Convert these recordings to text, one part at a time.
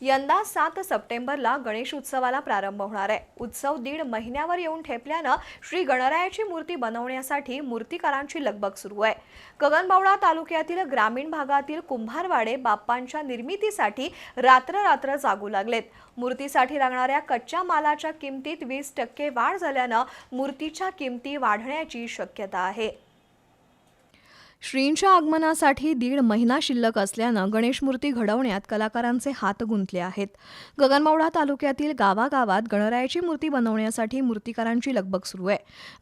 यंदा सात सप्टेंबरला गणेश उत्सवाला प्रारंभ होणार आहे. उत्सव दीड महिन्यावर येऊन ठेपल्यानं श्री गणरायाची मूर्ती बनवण्यासाठी मूर्तिकारांची लगबग सुरू आहे. गगनबावडा तालुक्यातील ग्रामीण भागातील कुंभारवाडे बाप्पांच्या निर्मितीसाठी रात्र रात्र जागू लागलेत. मूर्तीसाठी लागणाऱ्या कच्च्या मालाच्या किमतीत वीस टक्के वाढ झाल्यानं मूर्तीच्या किमती वाढण्याची शक्यता आहे. श्रींच्या आगमनासाठी दीड महिना शिल्लक असल्यानं गणेश मूर्ती घडवण्यात कलाकारांचे हात गुंतले आहेत. गगनबावडा तालुक्यातील गावागावात गणरायाची मूर्ती बनवण्यासाठी मूर्तिकारांची लगबग सुरू आहे.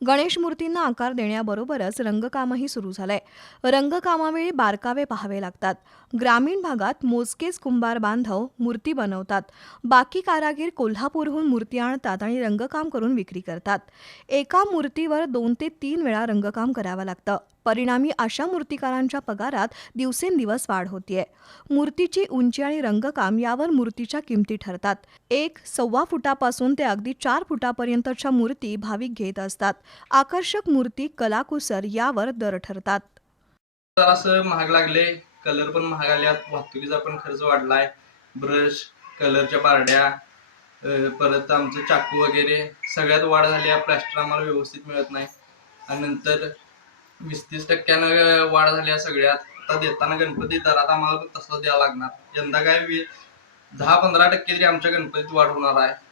गणेश मूर्तींना आकार देण्याबरोबरच रंगकामही सुरू झालंय. रंगकामावेळी बारकावे पाहावे लागतात. ग्रामीण भागात मोजकेच कुंभार बांधव मूर्ती बनवतात. बाकी कारागीर कोल्हापूरहून मूर्ती आणतात आणि रंगकाम करून विक्री करतात. एका मूर्तीवर दोन ते तीन वेळा रंगकाम करावं लागतं. परिणामी अशा मूर्तिकारांच्या पगारात दिवसेंदिवस वाढ होतीये. मूर्तीची उंची आणि रंगकाम यावर मूर्तीच्या किमती ठरतात. एक सव्वा फुटापासून ते अगदी चार फुटापर्यंतच्या मूर्ती भाविक घेत असतात. आकर्षक मूर्ती कलाकुसर यावर दर ठरतात. जरासं महाग लागले कलर पण महाग आल्यात वाहतुकीचा पण खर्च वाढलाय. ब्रश कलरच्या पारड्या परत आमचं चाकू वगैरे सगळ्यात वाढ झाली प्लॅस्टर आम्हाला व्यवस्थित मिळत नाही. आणि नंतर वीस तीस टक्क्यानं वाढ झाली आहे सगळ्यात आता देताना गणपती दरात आम्हाला पण तसंच द्यावं लागणार. यंदा काय वी- दहा पंधरा टक्के तरी आमच्या गणपतीत वाढ होणार आहे.